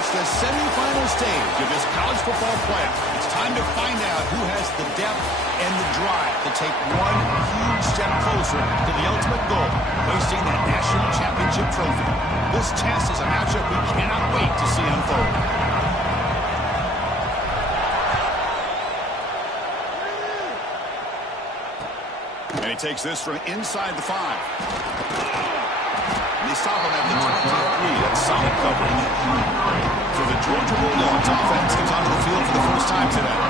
reached the semifinal stage of this college football playoff. It's time to find out who has the depth and the drive to take one huge step closer to the ultimate goal, hoisting that national championship trophy. This test is a matchup we cannot wait to see unfold. And he takes this from inside the 5. They stop him at the 23. That's solid coverage. So the Georgia Bulldogs offense comes onto the field for the first time today.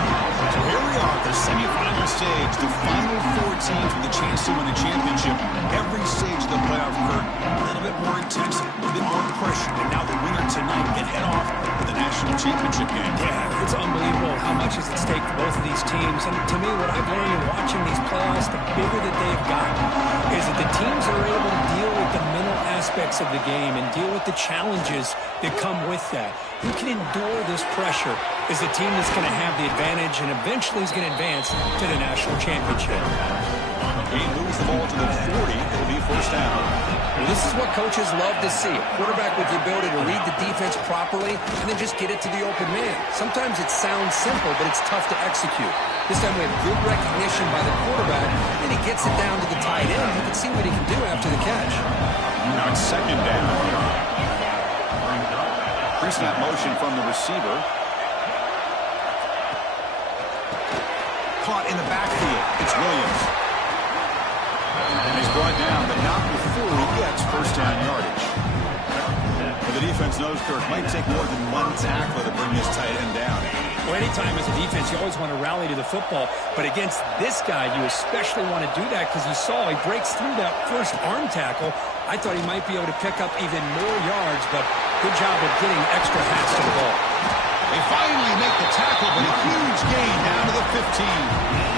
So here we are at the semifinal stage. The final 4 teams with a chance to win a championship. Every stage of the playoff curve, a little bit more intensity, a little bit more pressure. And now the winner tonight can head off to the national championship game. Yeah, it's unbelievable how much is at stake for both of these teams. And to me, what I've learned in watching these playoffs, the bigger that they've gotten, is that the teams that are able to deal with the mental aspects of the game and deal with the challenges that come with that. Who can endure this pressure is the team that's going to have the advantage and eventually is going to advance to the national championship. He moves the ball to the 40. It'll be first down. Well, this is what coaches love to see. A quarterback with the ability to read the defense properly and then just get it to the open man. Sometimes it sounds simple, but it's tough to execute. This time we have good recognition by the quarterback, and he gets it down to the tight end. You can see what he can do after the catch. Now it's second down. Pre-snap motion from the receiver. Caught in the backfield. It's Williams. And he's brought down, but not before he gets first down yardage. But the defense knows Kirk might take more than one tackler to bring this tight end down. Well, anytime as a defense, you always want to rally to the football. But against this guy, you especially want to do that because you saw he breaks through that first arm tackle. I thought he might be able to pick up even more yards, but good job of getting extra hats to the ball. They finally make the tackle, but a huge gain down to the 15.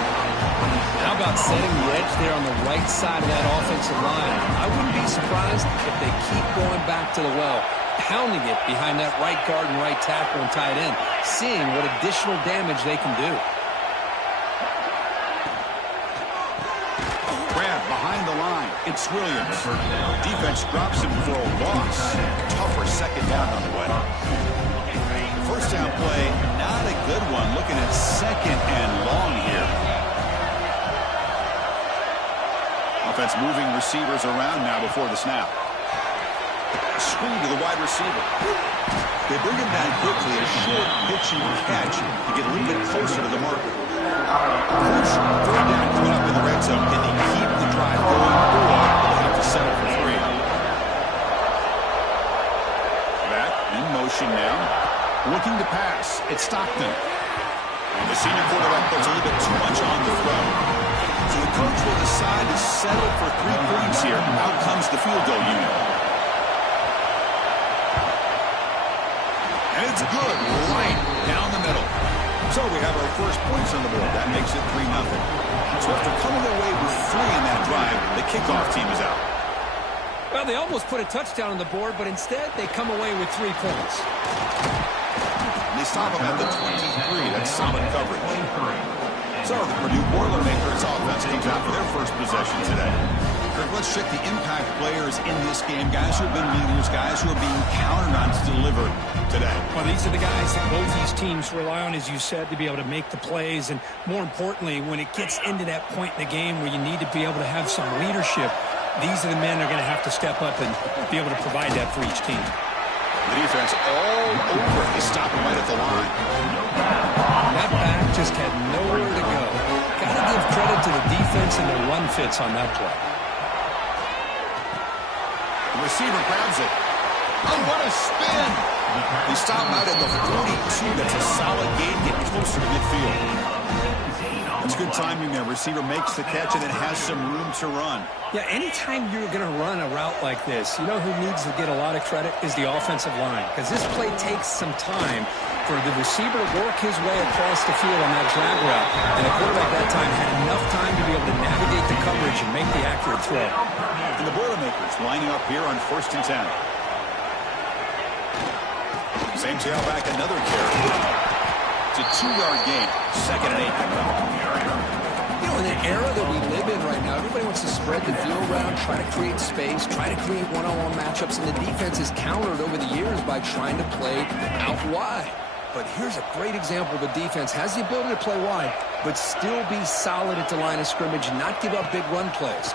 How about setting the edge there on the right side of that offensive line? I wouldn't be surprised if they keep going back to the well, pounding it behind that right guard and right tackle and tight end, seeing what additional damage they can do. Grab behind the line. It's Williams. Defense drops him for a loss. Tougher second down on the way. First down play, not a good one. Looking at second and long here. Offense moving receivers around now before the snap. Screen to the wide receiver. They bring him down quickly. A short pitch and catch to get a little bit closer to the marker. Crucial third down coming up in the red zone. Can they keep the drive going, or will they have to settle for 3? Back in motion now. Looking to pass. It's Stockton. And the senior quarterback puts a little bit too much on the throw. So the coach will decide to settle for 3 points here. Out comes the field goal unit. And it's good. Right down the middle. So we have our first points on the board. That makes it 3-0. So after coming away with 3 in that drive, the kickoff team is out. Well, they almost put a touchdown on the board, but instead they come away with 3 points. They stop him at the 23. That's solid coverage. So the Purdue Boilermakers offense comes out for their first possession today. Kirk, let's check the impact players in this game. Guys who have been leaders, guys who are being counted on to deliver today. Well, these are the guys that both these teams rely on, as you said, to be able to make the plays. And more importantly, when it gets into that point in the game where you need to be able to have some leadership, these are the men that are going to have to step up and be able to provide that for each team. The defense all over. They stop him right at the line. That back just had nowhere to go. Got to give credit to the defense and the run fits on that play. The receiver grabs it. Oh, what a spin! They stop him out at the 42. That's a solid gain, getting closer to midfield. That's good timing there. Receiver makes the catch and then has some room to run. Yeah, anytime you're going to run a route like this, you know who needs to get a lot of credit is the offensive line. Because this play takes some time for the receiver to work his way across the field on that drag route. And the quarterback that time had enough time to be able to navigate the coverage and make the accurate throw. And the Boilermakers lining up here on 1st and 10. Same tailback, another carry. It's a 2-yard gain. 2nd and 8. You know, in an era that we live in right now, everybody wants to spread the field around, try to create space, try to create one-on-one matchups, and the defense is countered over the years by trying to play out wide. But here's a great example of a defense has the ability to play wide, but still be solid at the line of scrimmage and not give up big run plays.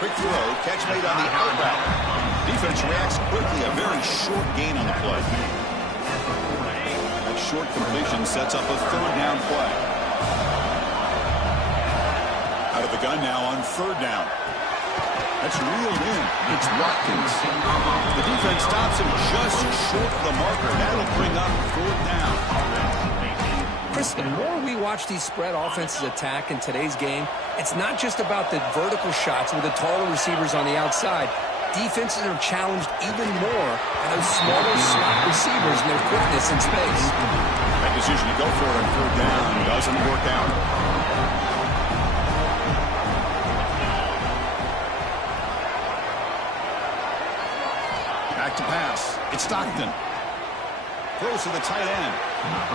Quick throw, catch made on the out route. Defense reacts quickly, a very short gain on the play. That short completion sets up a third down play. Out of the gun now on third down. That's reeled in. It's Watkins. The defense stops him just short of the marker. That'll bring up fourth down. Chris, the more we watch these spread offenses attack in today's game, it's not just about the vertical shots with the taller receivers on the outside. Defenses are challenged even more by those smaller slot receivers and their quickness in space. That decision to go for it on third down doesn't work out. Back to pass. It's Stockton. Throws to the tight end.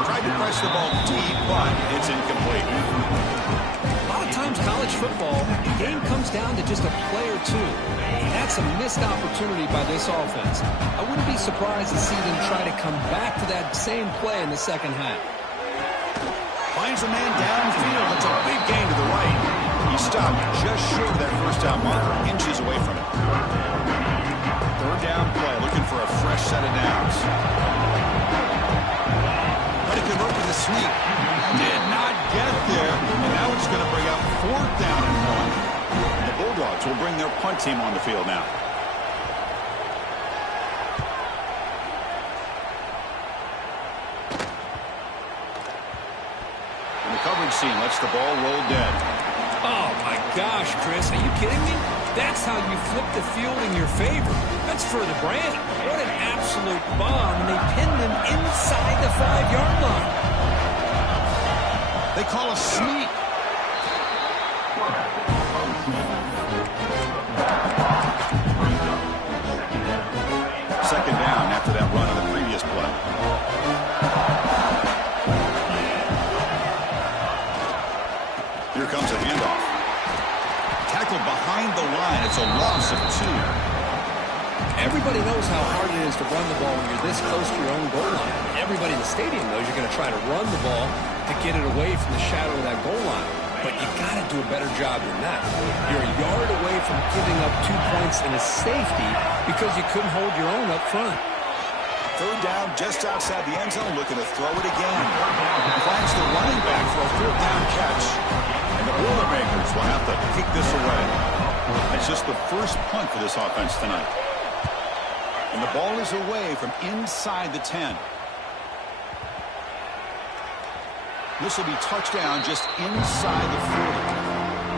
Tried to press the ball deep, but it's incomplete. A lot of times college football, the game comes down to just a play or two. That's a missed opportunity by this offense. I wouldn't be surprised to see them try to come back to that same play in the second half. Finds a man downfield. It's a big gain to the right. He stopped just short of that first down marker, inches away from it. Third down play, looking for a fresh set of downs. But he converted with a sweep. Did not get there, and now it's going to bring up fourth down and one. The Bulldogs will bring their punt team on the field now. And the coverage scene lets the ball roll dead. Oh, my gosh, Chris. Are you kidding me? That's how you flip the field in your favor. That's for the brand. What an absolute bomb. And they pinned him inside the 5-yard line. They call a sneak. Second down after that run on the previous play. Here comes a handoff. Tackled behind the line. It's a loss of 2. Everybody knows how hard it is to run the ball when you're this close to your own goal line. Everybody in the stadium knows you're going to try to run the ball to get it away from the shadow of that goal line. But you got to do a better job than that. You're a yard away from giving up 2 points and a safety because you couldn't hold your own up front. Third down just outside the end zone, looking to throw it again. Finds the running back for a fourth down catch. And the Boilermakers will have to kick this away. That's just the first punt for this offense tonight. And the ball is away from inside the 10. This will be touchdown just inside the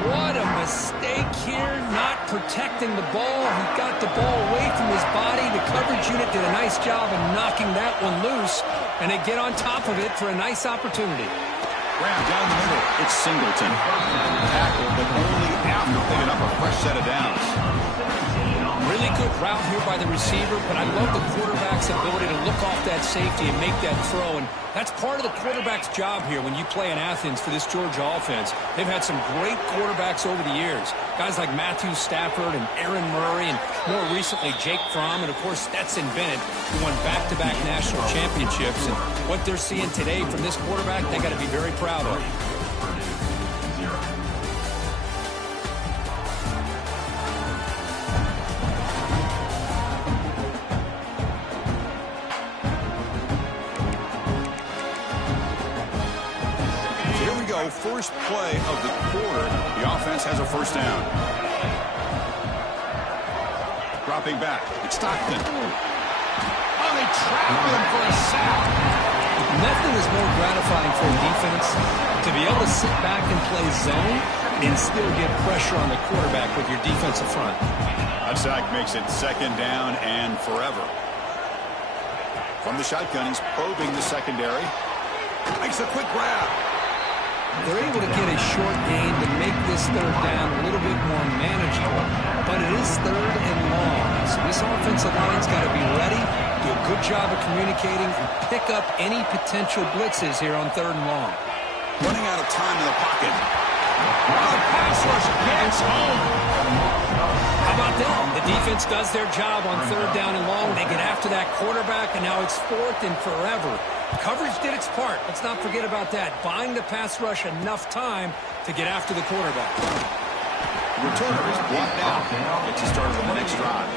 40. What a mistake here, not protecting the ball. He got the ball away from his body. The coverage unit did a nice job of knocking that one loose, and they get on top of it for a nice opportunity. Grab down the middle. It's Singleton. Tackled, but only after picking up a fresh set of downs. Really good route here by the receiver, but I love the quarterback's ability to look off that safety and make that throw. And that's part of the quarterback's job here when you play in Athens for this Georgia offense. They've had some great quarterbacks over the years. Guys like Matthew Stafford and Aaron Murray, and more recently Jake Fromm, and of course Stetson Bennett, who won back-to-back national championships. And what they're seeing today from this quarterback, they got to be very proud of. First play of the quarter. The offense has a first down. Dropping back. It's Stockton. Oh, they trap him for a sack. Nothing is more gratifying for a defense to be able to sit back and play zone and still get pressure on the quarterback with your defensive front. A sack makes it second down and forever. From the shotgun, he's probing the secondary. Makes a quick grab. They're able to get a short gain to make this third down a little bit more manageable, but it is third and long. So this offensive line's got to be ready, do a good job of communicating, and pick up any potential blitzes here on third and long. Running out of time in the pocket. The pass rush gets home. How about that? The defense does their job on third down and long. They get after that quarterback, and now it's fourth and forever. Coverage did its part. Let's not forget about that. Buying the pass rush enough time to get after the quarterback. Returner is blocked out. Gets you started on the next drive.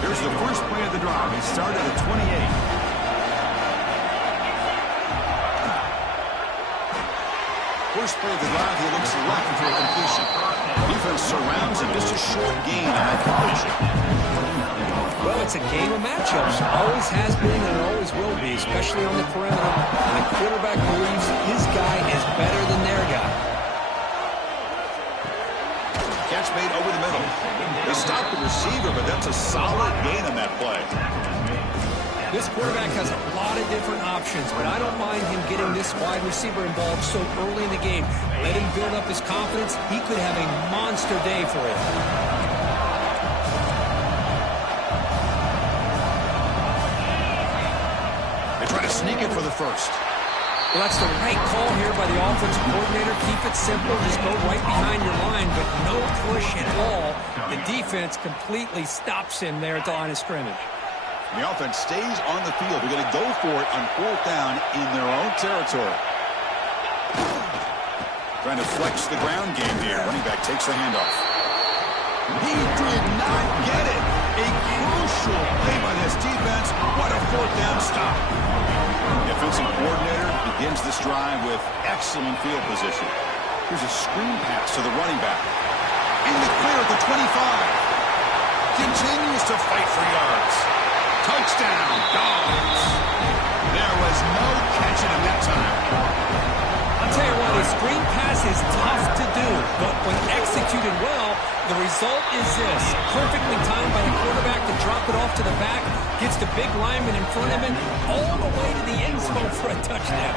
Here's the first play of the drive. He started at 28. First play of the drive, he looks left for a completion. Defense surrounds him, just a short gain on that completion. Well, it's a game of matchups. Always has been and it always will be, especially on the perimeter. And the quarterback believes his guy is better than their guy. Catch made over the middle. They stopped the receiver, but that's a solid gain on that play. This quarterback has a lot of different options, but I don't mind him getting this wide receiver involved so early in the game. Let him build up his confidence. He could have a monster day for him. They try to sneak it for the first. Well, that's the right call here by the offensive coordinator. Keep it simple. Just go right behind your line, but no push at all. The defense completely stops him there at the line of scrimmage. The offense stays on the field. They're going to go for it on fourth down in their own territory. Trying to flex the ground game here. Running back takes the handoff. He did not get it. A crucial play by this defense. What a fourth down stop. The offensive coordinator begins this drive with excellent field position. Here's a screen pass to the running back. In the clear at the 25. Continues to fight for yards. Touchdown, Dogs. There was no catching him that time. I'll tell you what, a screen pass is tough to do, but when executed well, the result is this. Perfectly timed by the quarterback to drop it off to the back, gets the big lineman in front of him, all the way to the end zone for a touchdown.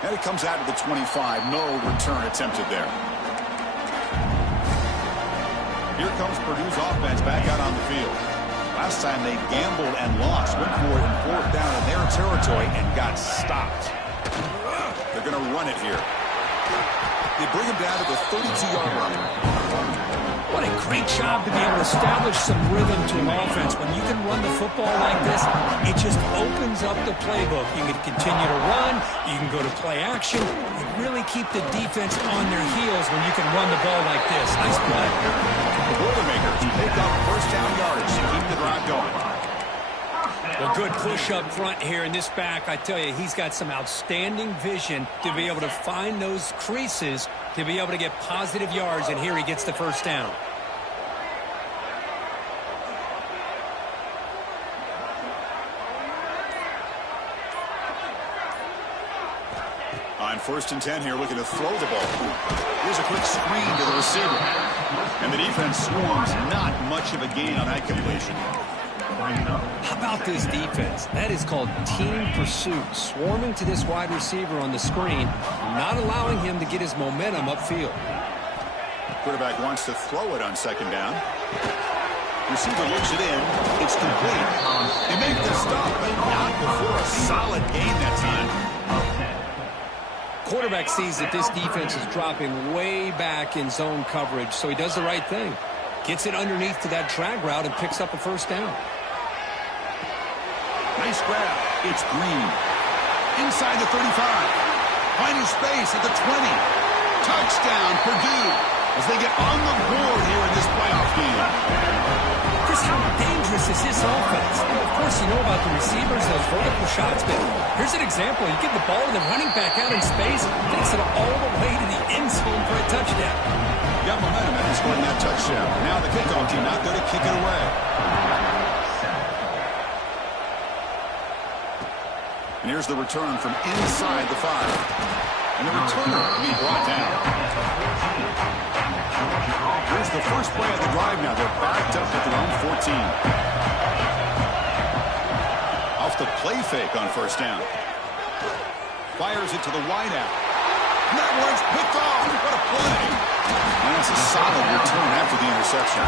And it comes out to the 25. No return attempted there. Here comes Purdue's offense back out on the field. Last time they gambled and lost. Went for it in fourth down in their territory and got stopped. They're going to run it here. They bring him down to the 32-yard line. What a great job to be able to establish some rhythm to an offense. When you can run the football like this, it just opens up the playbook. You can continue to run. You can go to play action. You really keep the defense on their heels when you can run the ball like this. Nice play. The Boilermakers pick up first down yards to keep the drive going. Well, good push up front here in this back. I tell you, he's got some outstanding vision to be able to find those creases to be able to get positive yards, and here he gets the first down. On 1st and 10 here, looking to throw the ball. Here's a quick screen to the receiver. And the defense swarms. Not much of a gain on that completion. How about this defense? That is called team pursuit. Swarming to this wide receiver on the screen, not allowing him to get his momentum upfield. Quarterback wants to throw it on second down. Receiver looks it in. It's complete. They make the stop, but not before a solid gain that time. Quarterback sees that this defense is dropping way back in zone coverage, so he does the right thing. Gets it underneath to that drag route and picks up a first down. Nice grab. It's Green. Inside the 35. Finding space at the 20. Touchdown, Purdue, as they get on the board here in this playoff game. Chris, how dangerous is this offense? Well, of course, you know about the receivers, those vertical shots, but here's an example. You give the ball to the running back out in space, takes it all the way to the end zone for a touchdown. Got momentum after scoring that touchdown. Now the kickoff team not there to kick it away. And here's the return from inside the 5. And the returner will be brought down. Here's the first play of the drive now. They're backed up at their own 14. Off the play fake on first down. Fires it to the wideout. And that one's picked off. What a play. And that's a solid return after the interception.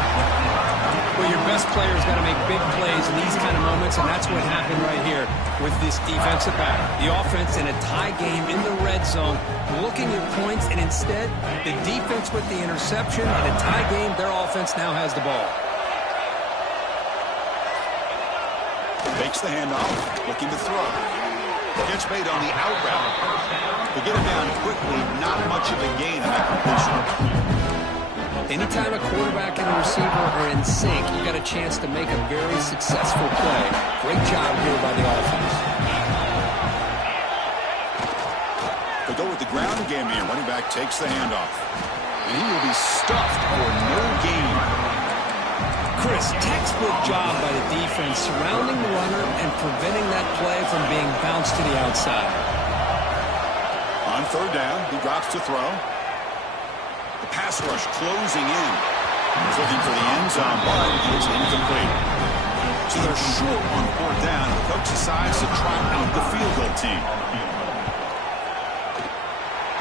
Well, your best player's got to make big plays in these kind of moments, and that's what happened right here with this defensive back. The offense in a tie game in the red zone, looking at points, and instead, the defense with the interception. In a tie game, their offense now has the ball. Takes the handoff, looking to throw. Gets made on the out route. To get it down quickly, not much of a gain on that completion. Anytime a quarterback and a receiver are in sync, you got a chance to make a very successful play. Great job here by the offense. They go with the ground game here. Running back takes the handoff. And he will be stuffed for no gain. Chris, textbook job by the defense surrounding the runner and preventing that play from being bounced to the outside. On third down, he drops to throw. The pass rush closing in. He's looking for the end zone, but it's incomplete. So they're short on fourth down. The coach decides to trot out the field goal team.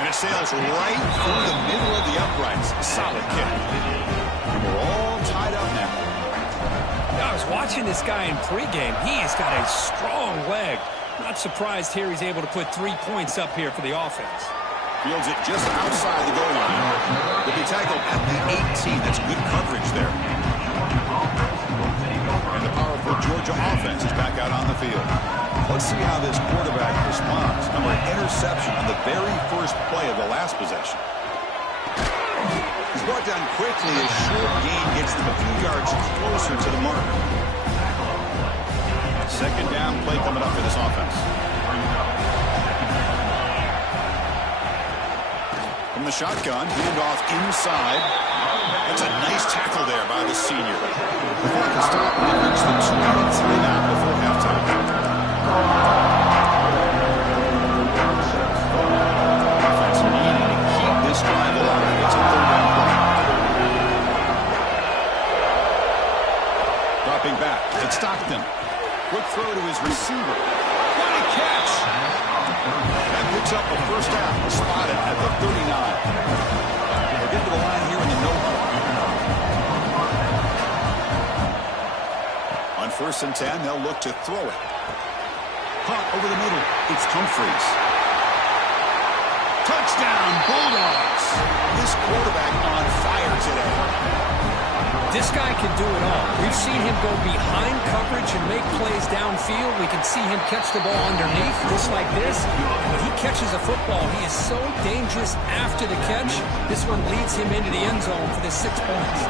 And it sails right through the middle of the uprights. Solid kick. And we're all tied up now. I was watching this guy in pregame. He has got a strong leg. Not surprised here he's able to put 3 points up here for the offense. Fields it just outside the goal line. He'll be tackled at the 18. That's good coverage there. And the powerful Georgia offense is back out on the field. Let's see how this quarterback responds. Number interception on the very first play of the last possession. He's brought down quickly as short gain gets them a few yards closer to the mark. Second down play coming up for this offense. From the shotgun, handoff inside. That's a nice tackle there by the senior. The clock is stopped. They reach the 2-minute timeout before halftime. Defense needing to keep this drive alive. It's a third down play. Dropping back. It's Stockton. Quick throw to his receiver. What a catch! That picks up a first down, spotted at the 39. We'll get to the line here in the no-huddle. On 1st and 10, they'll look to throw it. Punt over the middle. It's Humphries. Touchdown, Bulldogs! This quarterback on fire today. This guy can do it all. We've seen him go behind coverage and make plays downfield. We can see him catch the ball underneath, just like this. When he catches a football, he is so dangerous after the catch. This one leads him into the end zone for the 6 points.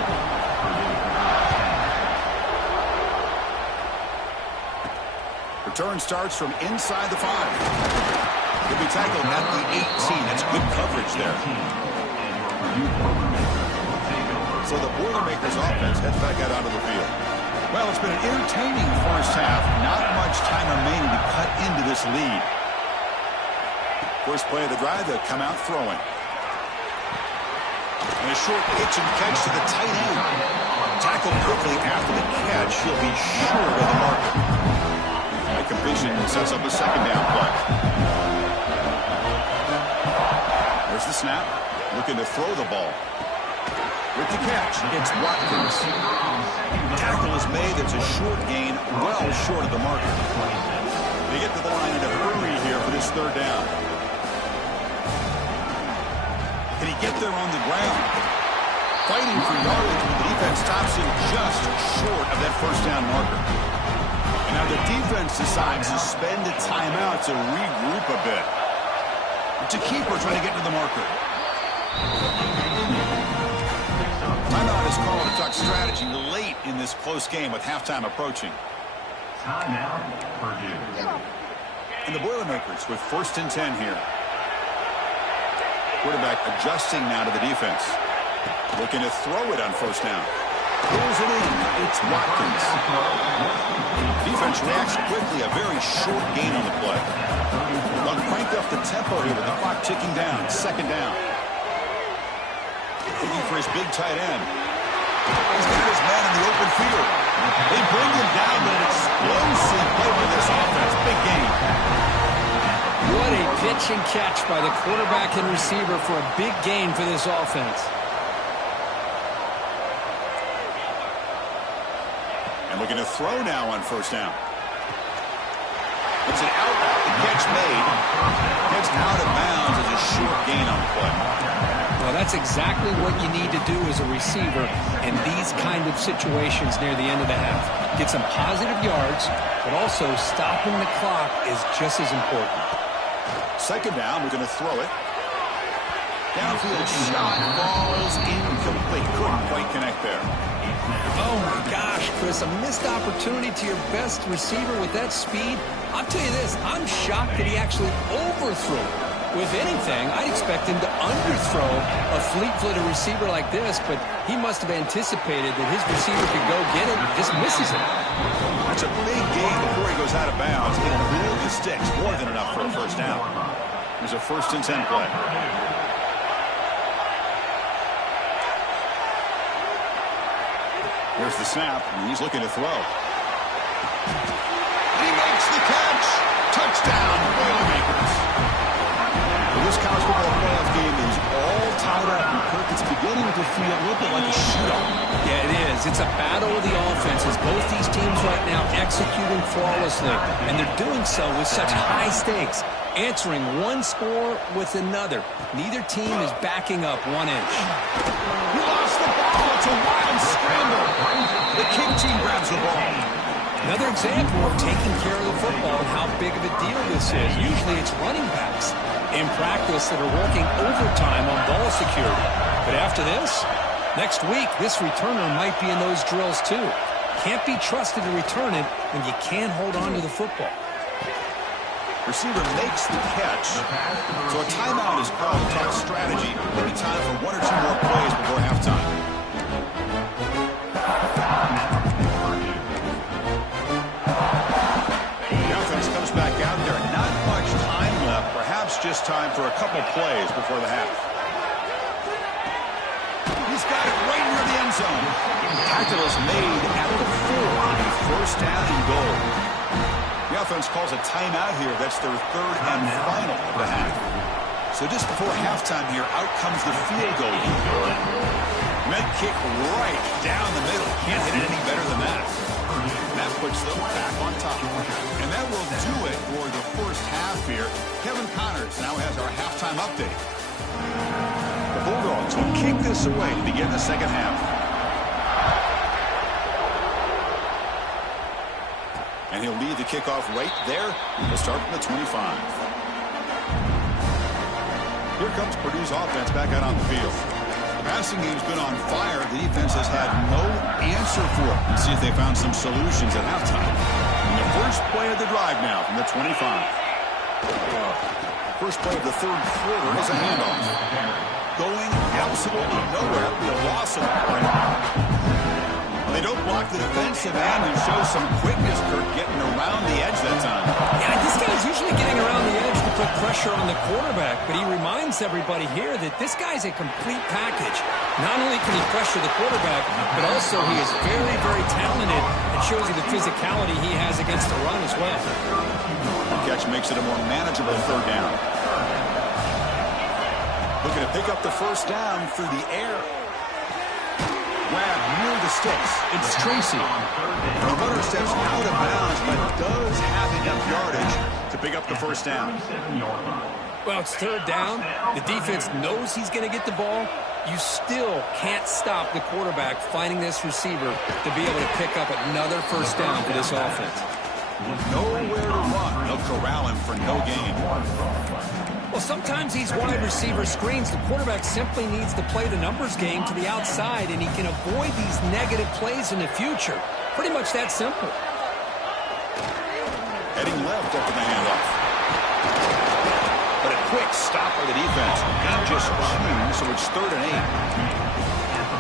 Return starts from inside the 5. He'll be tackled at the 18. That's good coverage there. So the Boilermakers offense heads back out onto the field. Well, it's been an entertaining first half. Not much time remaining to cut into this lead. First play of the drive, they'll come out throwing. And a short pitch and catch to the tight end. Tackled quickly after the catch. He'll be short of the marker. That completion sets up a second down play. There's the snap. Looking to throw the ball. With the catch, it's Watkins. Tackle is made. It's a short gain, well short of the marker. They get to the line in a hurry here for this third down. Can he get there on the ground? Fighting for yardage, but the defense stops him just short of that first down marker. And now the defense decides to spend a timeout to regroup a bit. It's a keeper trying to get to the marker. Timeout is called to talk strategy late in this close game with halftime approaching. Timeout, Purdue. And the Boilermakers with 1st and 10 here. Quarterback adjusting now to the defense. Looking to throw it on first down. Pulls it in. It's Watkins. Defense reacts quickly. A very short gain on the play. They'll crank up the tempo here with the clock ticking down. Second down. Looking for his big tight end. He's got his man in the open field. They bring him down, but an explosive play by this offense. Big game. What a pitch and catch by the quarterback and receiver for a big gain for this offense. Looking to throw now on first down. It's an out route. The catch made. Gets out of bounds as a short gain on the play. Well, that's exactly what you need to do as a receiver in these kind of situations near the end of the half. Get some positive yards, but also stopping the clock is just as important. Second down, we're going to throw it. Downfield shot falls incomplete. Couldn't quite connect there. Oh, my gosh, Chris, a missed opportunity to your best receiver with that speed. I'll tell you this, I'm shocked that he actually overthrew it. With anything, I'd expect him to underthrow a fleet-footed receiver like this, but he must have anticipated that his receiver could go get it and just misses it. That's a big gain before he goes out of bounds. It really sticks. More than enough for a first down. There's a 1st and 10 play. Here's the snap, and he's looking to throw. He makes the catch. Touchdown, Boilermakers. This college football playoff game is all tied up, and Kirk, it's beginning to feel a little bit like a shootout. Yeah, it is. It's a battle of the offenses. Both these teams right now executing flawlessly, and they're doing so with such high stakes, answering one score with another. Neither team is backing up 1 inch. He lost the ball. It's a wild scramble. The King team grabs the ball. Another example of taking care of the football and how big of a deal this is. Usually it's running backs in practice that are working overtime on ball security. But after this, next week, this returner might be in those drills too. Can't be trusted to return it when you can't hold on to the football. Receiver makes the catch. So a timeout is called to talk strategy. Maybe time for 1 or 2 more plays before halftime. Back out there. Not much time left. Perhaps just time for a couple plays before the half. He's got it right near the end zone. Tackle is made at the 4. 1st down and goal. The offense calls a timeout here. That's their 3rd and final of the half. So just before halftime here, out comes the field goal. Med kick right down the middle. Can't hit it any better than that. That puts them back on top. And that will do it for the first half here. Kevin Connors now has our halftime update. The Bulldogs will kick this away to begin the second half. And he'll lead the kickoff right there. He'll start from the 25. Here comes Purdue's offense back out on the field. The passing game's been on fire. The defense has had no answer for it. Let's see if they found some solutions at halftime. And the first play of the drive now from the 25. First play of the 3rd quarter is a handoff. Going absolutely nowhere. It'll be a loss of the play. They don't block the defensive end and show some quickness, Kirk, getting around the edge that time. Yeah, this guy's usually getting around the edge to put pressure on the quarterback, but he reminds everybody here that this guy's a complete package. Not only can he pressure the quarterback, but also he is very, very talented and shows you the physicality he has against the run as well. The catch makes it a more manageable 3rd down. Looking to pick up the first down through the air. Grab near the sticks. It's Tracy. The runner steps out of bounds, but does have enough yardage to pick up the first down. Well, it's 3rd down. The defense knows he's going to get the ball. You still can't stop the quarterback finding this receiver to be able to pick up another first down for this offense. Nowhere to run. They'll corral him for no gain. Well, sometimes these wide receiver screens, the quarterback simply needs to play the numbers game to the outside, and he can avoid these negative plays in the future. Pretty much that simple. Heading left after the handoff. But a quick stop by the defense. Not just 2, so it's 3rd and 8.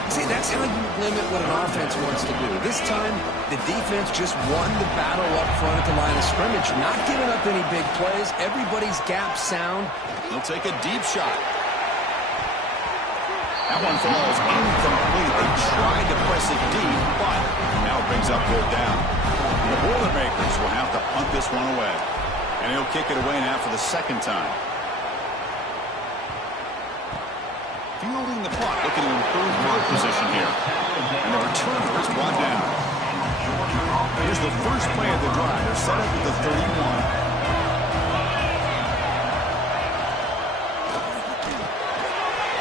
See, that's how you limit what an offense wants to do. This time, the defense just won the battle up front at the line of scrimmage. Not giving up any big plays. Everybody's gap sound. He'll take a deep shot. That one falls incomplete. They tried to press it deep, but now it brings up 4th down. And the Boilermakers will have to punt this one away. And he'll kick it away now for the 2nd time. Fielding the punt, looking to improve field position here. And the returner is brought down. Here's the first play of the drive. They're set up with the 31.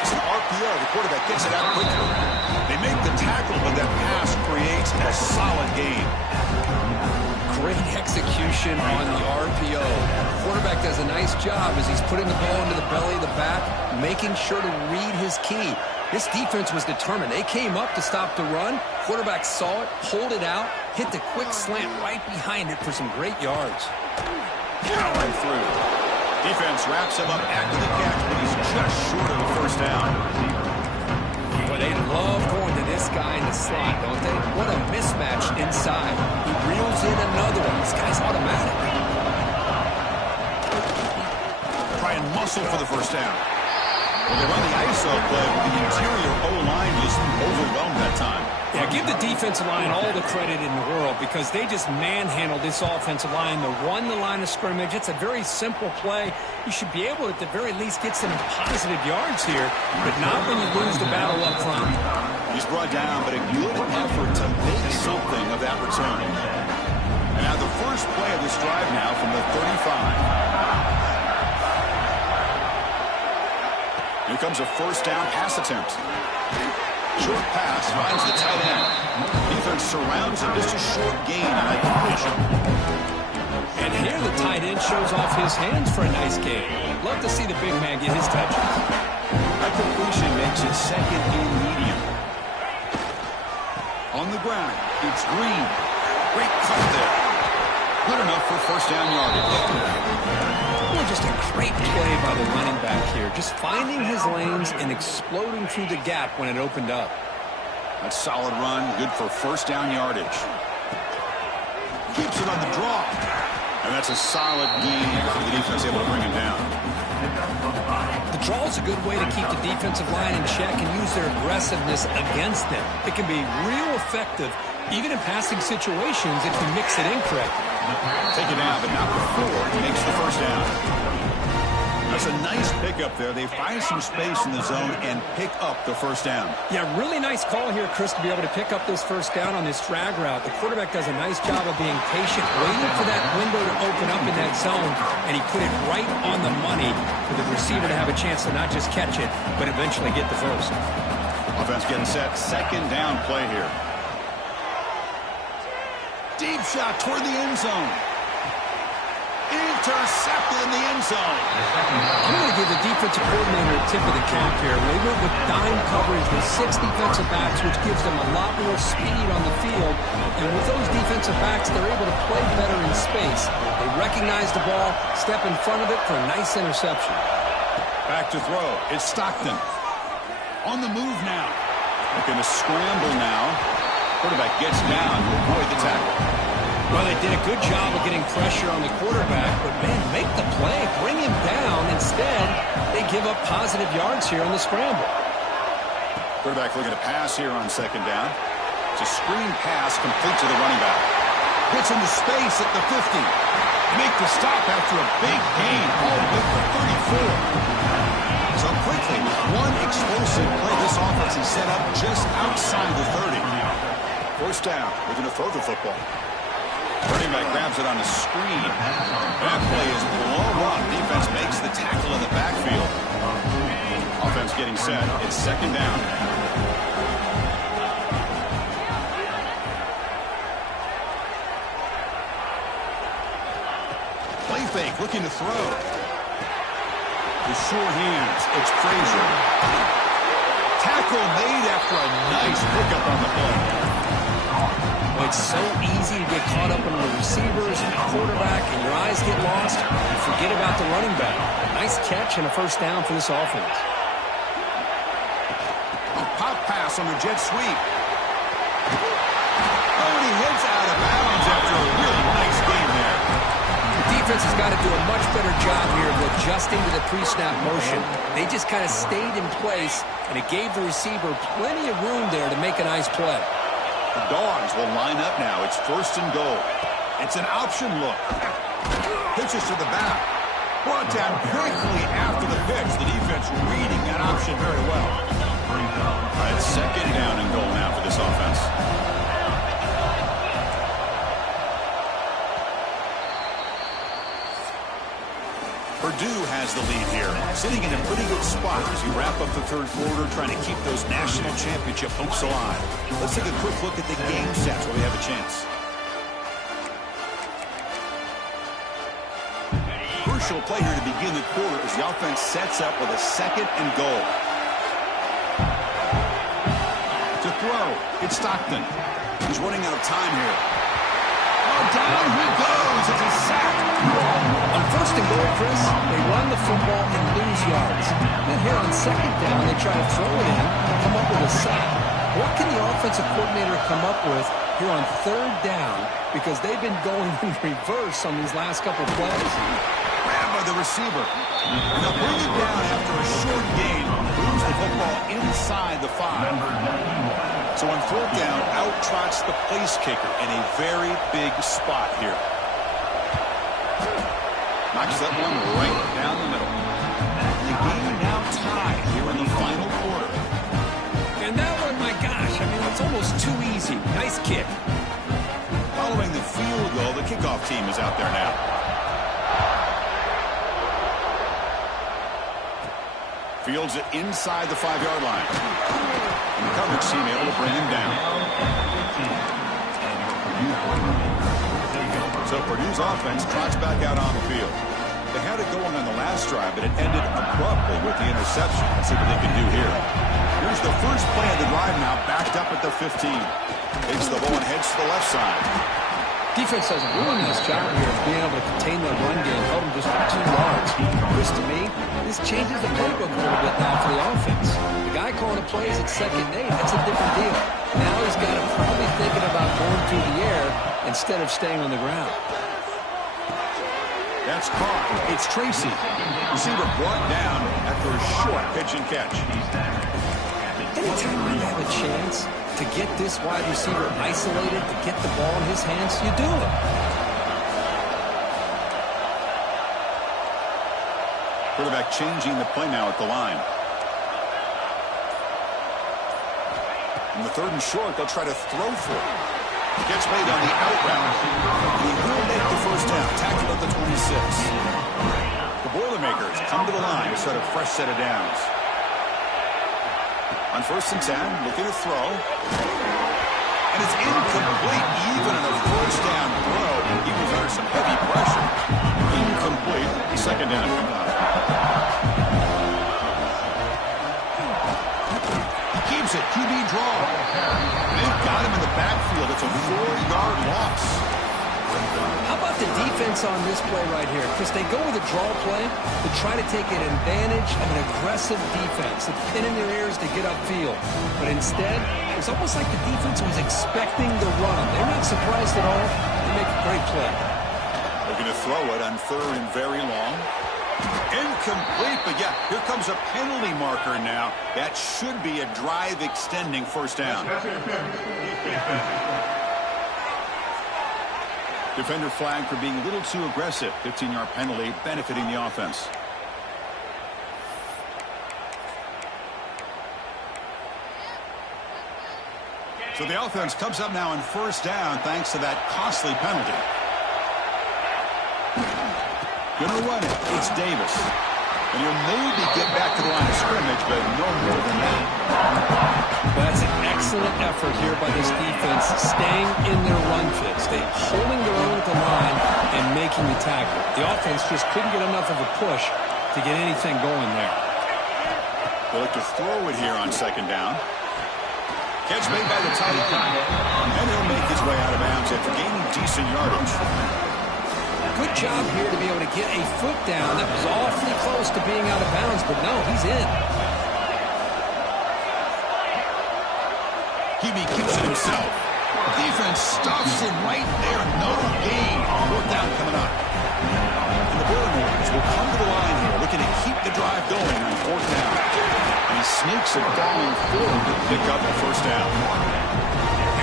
It's an RPO. The quarterback gets it out quickly. They make the tackle, but that pass creates a solid gain. Great execution on the RPO. The quarterback does a nice job as he's putting the ball into the belly of the back, making sure to read his key. This defense was determined. They came up to stop the run. Quarterback saw it, pulled it out, hit the quick slant right behind it for some great yards. Powering through. Defense wraps him up after the catch, but he's just short of the first down. Well, they love going to this guy in the slot, don't they? What a mismatch inside. He reels in another one. This guy's automatic. Try and muscle for the first down. Well, they run the ISO play, but the interior O-line just overwhelmed that time. Yeah, give the defensive line all the credit in the world because they just manhandled this offensive line. They won the line of scrimmage. It's a very simple play. You should be able to, at the very least, get some positive yards here, but not when you lose the battle up front. He's brought down, but a good effort to make something of that return. And now the first play of this drive now from the 35. Here comes a first down pass attempt. Short pass finds the tight end. Defense surrounds him. Just a short gain on that completion. And here the tight end shows off his hands for a nice gain. Love to see the big man get his touches. That completion makes it second and medium. On the ground, it's Green. Great cut there. Good enough for first down yardage. Well, just a great play by the running back here. Just finding his lanes and exploding through the gap when it opened up. That solid run, good for first down yardage. Keeps it on the draw. And that's a solid gain for the defense, able to bring him down. The draw is a good way to keep the defensive line in check and use their aggressiveness against them. It can be real effective, even in passing situations, if you mix it in correctly. Take it down, but not before he makes the first down. That's a nice pickup there. They find some space in the zone and pick up the first down. Yeah, really nice call here, Chris, to be able to pick up this first down on this drag route. The quarterback does a nice job of being patient, waiting for that window to open up in that zone, and he put it right on the money for the receiver to have a chance to not just catch it, but eventually get the first. Offense getting set. Second down play here. Deep shot toward the end zone. Intercepted in the end zone. I'm going to give the defensive coordinator a tip of the cap here. They went with dime coverage with 6 defensive backs, which gives them a lot more speed on the field. And with those defensive backs, they're able to play better in space. They recognize the ball, step in front of it for a nice interception. Back to throw. It's Stockton. On the move now. Looking to scramble now. Quarterback gets down to avoid the tackle. Well, they did a good job of getting pressure on the quarterback, but, man, make the play, bring him down. Instead, they give up positive yards here on the scramble. Quarterback looking to pass here on second down. It's a screen pass complete to the running back. Gets into space at the 50. Make the stop after a big gain all the way to 34. So quickly, one explosive play, this offense is set up just outside the 30. First down, looking to throw the football. Running back grabs it on a screen. That play is blown up. Defense makes the tackle in the backfield. Offense getting set. It's second down. Play fake, looking to throw. With sure hands, it's Frazier. Tackle made after a nice pickup on the play. It's so easy to get caught up in the receivers and the quarterback, and your eyes get lost. You forget about the running back. Nice catch and a first down for this offense. A pop pass on the jet sweep. Oh, and he hits out of bounds after a really nice game there. The defense has got to do a much better job here of adjusting to the pre-snap motion. They just kind of stayed in place, and it gave the receiver plenty of room there to make a nice play. The Dogs will line up now. It's first and goal. It's an option look. Pitches to the back. Brought down quickly after the pitch. The defense reading that option very well. All right, second down and goal now for this offense. has the lead here, sitting in a pretty good spot as you wrap up the third quarter, trying to keep those national championship hopes alive. Let's take a quick look at the game stats while we have a chance. Crucial play here to begin the quarter as the offense sets up with a 2nd and goal. To throw, it's Stockton. He's running out of time here. Oh, down he goes. It's a sack. On 1st and goal, Chris, they run the football and lose yards. Then here on 2nd down, they try to throw it in and come up with a sack. What can the offensive coordinator come up with here on 3rd down? Because they've been going in reverse on these last couple of plays. Grabbed by the receiver. And they'll bring it down after a short gain. Moves the football inside the 5. So on 4th down, out trots the place kicker in a very big spot here. Knocks that one right down the middle. The game now tied here in the final quarter. And that one, my gosh, I mean, it's almost too easy. Nice kick. Following the field goal, the kickoff team is out there now. Fields it inside the 5-yard line. And the coverage team able to bring him down. So Purdue's offense trots back out on the field. They had it going on the last drive, but it ended abruptly with the interception. Let's see what they can do here. Here's the first play of the drive now, backed up at the 15. Takes the ball and heads to the left side. Defense does a really nice job here of being able to contain that run game, held them just for 2 yards. Chris, to me, this changes the playbook a little bit now for the offense. The guy calling the plays at 2nd and 8, that's a different deal. Now he's got to probably thinking about going through the air instead of staying on the ground. That's caught. It's Tracy. Receiver brought down after a short pitch and catch. Anytime you have a chance to get this wide receiver isolated, to get the ball in his hands, you do it. Quarterback changing the play now at the line. In the 3rd and short, they'll try to throw for it. Gets made on the out route. He will make the first down. Tackled at the 26. The Boilermakers come to the line to start a fresh set of downs. On 1st and 10, looking to throw. And it's incomplete, even on a first down throw. He was under some heavy pressure. Incomplete. 2nd down coming up. He keeps it. QB draw. They've got him in the backfield. It's a 4-yard loss. How about the defense on this play right here? Because they go with a draw play to try to take an advantage of an aggressive defense. It's pin in their ears to get upfield. But instead, it's almost like the defense was expecting the run. They're not surprised at all. They make a great play. They're going to throw it on 3rd and very long. Incomplete, but yeah, here comes a penalty marker now. That should be a drive extending first down. Defender flagged for being a little too aggressive. 15-yard penalty benefiting the offense. So the offense comes up now on first down thanks to that costly penalty. Gonna run it. It's Davis. And he'll maybe get back to the line of scrimmage, but no more than that. That's an excellent effort here by this defense, staying in their run fit, holding their own at the line and making the tackle. The offense just couldn't get enough of a push to get anything going there. They'll look to throw it here on 2nd down. Catch made by the tight end. And he'll make his way out of bounds after gaining decent yardage. Good job here to be able to get a foot down. That was awfully close to being out of bounds, but no, he's in. Hebe keeps it himself. Defense stuffs him right there. No gain. 4th down coming up. And the Boilermakers will come to the line here, looking to keep the drive going on 4th down. And he sneaks it down forward to pick up the first down.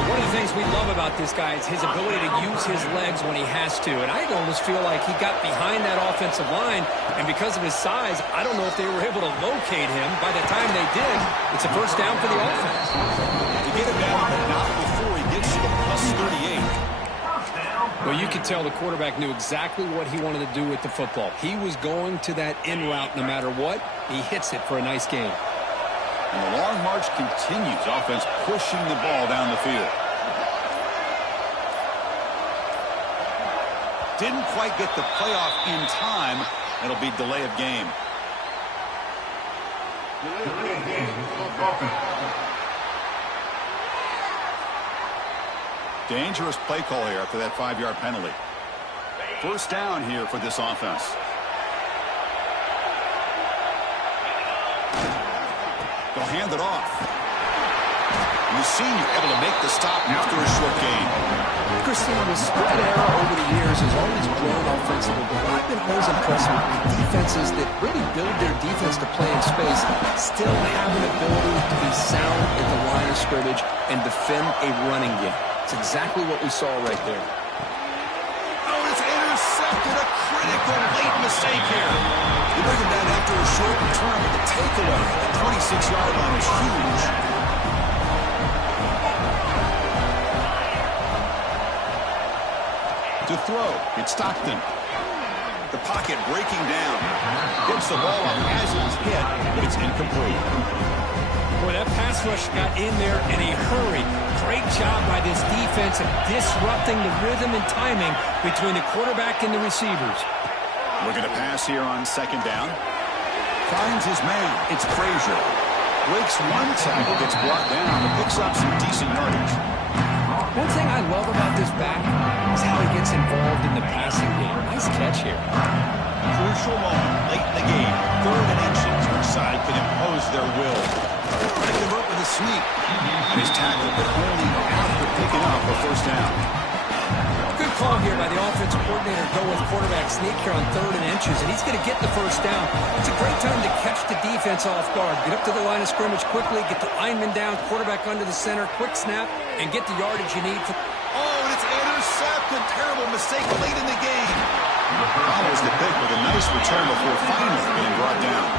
One of the things we love about this guy is his ability to use his legs when he has to. And I almost feel like he got behind that offensive line. And because of his size, I don't know if they were able to locate him. By the time they did, it's a first down for the offense. To get him down, but not before he gets to the +38. Well, you could could tell the quarterback knew exactly what he wanted to do with the football. He was going to that in route no matter what. He hits it for a nice gain. And the long march continues. Offense pushing the ball down the field. Didn't quite get the playoff in time. It'll be delay of game. Dangerous play call here after that 5-yard penalty. First down here for this offense. They'll hand it off. And the senior able to make the stop after a short gain. Christine, the spread era over the years has always grown offensively, but I've been always impressed with defenses that really build their defense to play in space, still have an ability to be sound at the line of scrimmage and defend a running game. It's exactly what we saw right there. Oh, it's intercepted. A critical late mistake here. You bring him down after a short return, but the takeaway at the 26-yard line is huge. To throw, it's Stockton. The pocket breaking down. Gets the ball up as it's hit, but it's incomplete. Boy, that pass rush got in there in a hurry. Great job by this defense of disrupting the rhythm and timing between the quarterback and the receivers. We're going to pass here on second down. Finds his man. It's Frazier. Breaks one tackle, gets brought down, and picks up some decent yardage. One thing I love about this back is how he gets involved in the passing game. Nice catch here. Crucial moment late in the game. 3rd and inches. Which side can impose their will? Trying to convert with a sweep. And his tackle, but only after picking up a first down. Good call here by the offensive coordinator to go with quarterback sneak here on 3rd and inches, and he's going to get the first down. It's a great time to catch the defense off guard. Get up to the line of scrimmage quickly, get the lineman down, quarterback under the center, quick snap, and get the yardage you need. Oh, and it's intercepted. Terrible mistake late in the game. Follows the pick with a nice return before finally being brought down.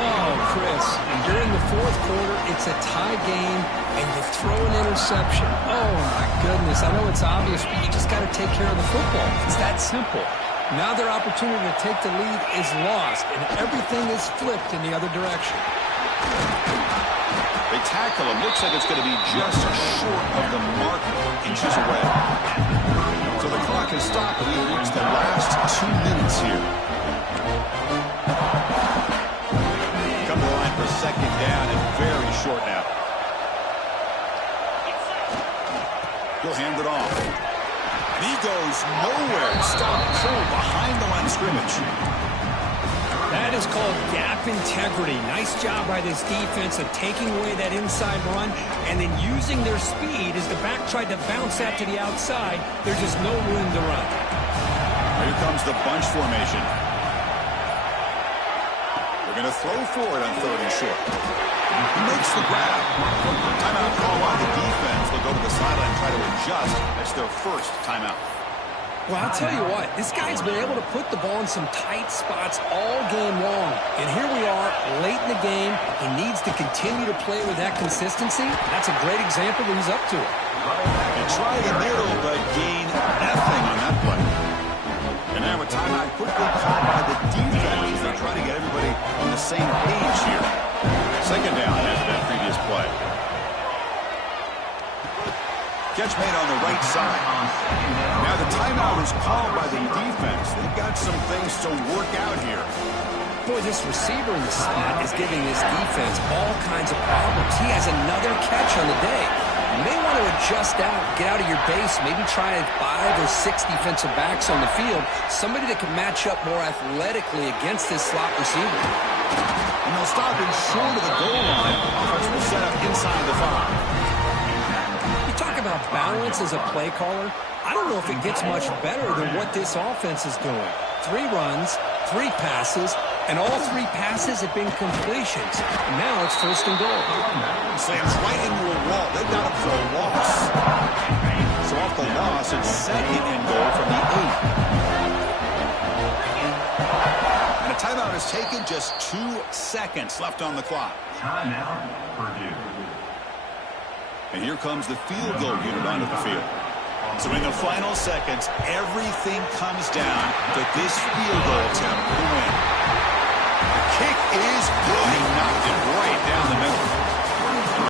Oh, Chris, during the 4th quarter, it's a tie game, and you throw an interception. Oh, my goodness. I know it's obvious, but you just got to take care of the football. It's that simple. Now their opportunity to take the lead is lost, and everything is flipped in the other direction. They tackle him. Looks like it's going to be just short of the mark, inches away. So the clock has stopped, and we've reached the last 2 minutes here. Come to the line for second down and very short now. He'll hand it off. And he goes nowhere. Stop cold behind the line of scrimmage. That is called gap integrity. Nice job by this defense of taking away that inside run and then using their speed as the back tried to bounce that to the outside. There's just no room to run. Here comes the bunch formation. They're going to throw forward on 3rd and short. He makes the grab. Timeout call on the defense. They'll go to the sideline and try to adjust. That's their first timeout. Well, I'll tell you what, this guy's been able to put the ball in some tight spots all game long. And here we are, late in the game. He needs to continue to play with that consistency. That's a great example that he's up to it. They try the middle, but gain nothing on that play. And now a timeout quickly called by the defense. They're trying to get everybody on the same page here. Second down after that previous play. Catch made on the right side. Now the timeout is called by the defense. They've got some things to work out here. Boy, this receiver in the slot is giving this defense all kinds of problems. He has another catch on the day. You may want to adjust out, get out of your base, maybe try 5 or 6 defensive backs on the field, somebody that can match up more athletically against this slot receiver. And they'll stop him short of the goal line. Offense will set up inside the 5. Talk about balance as a play caller. I don't know if it gets much better than what this offense is doing. 3 runs, 3 passes, and all 3 passes have been completions. And now it's 1st and goal. Slams right into a wall. They've got him for a loss. So off the loss, it's 2nd and goal from the 8. And a timeout is taken. Just 2 seconds left on the clock. Timeout, Purdue. And here comes the field goal unit onto the field. So in the final seconds, everything comes down to this field goal attempt for the win. The kick is good. He knocked it right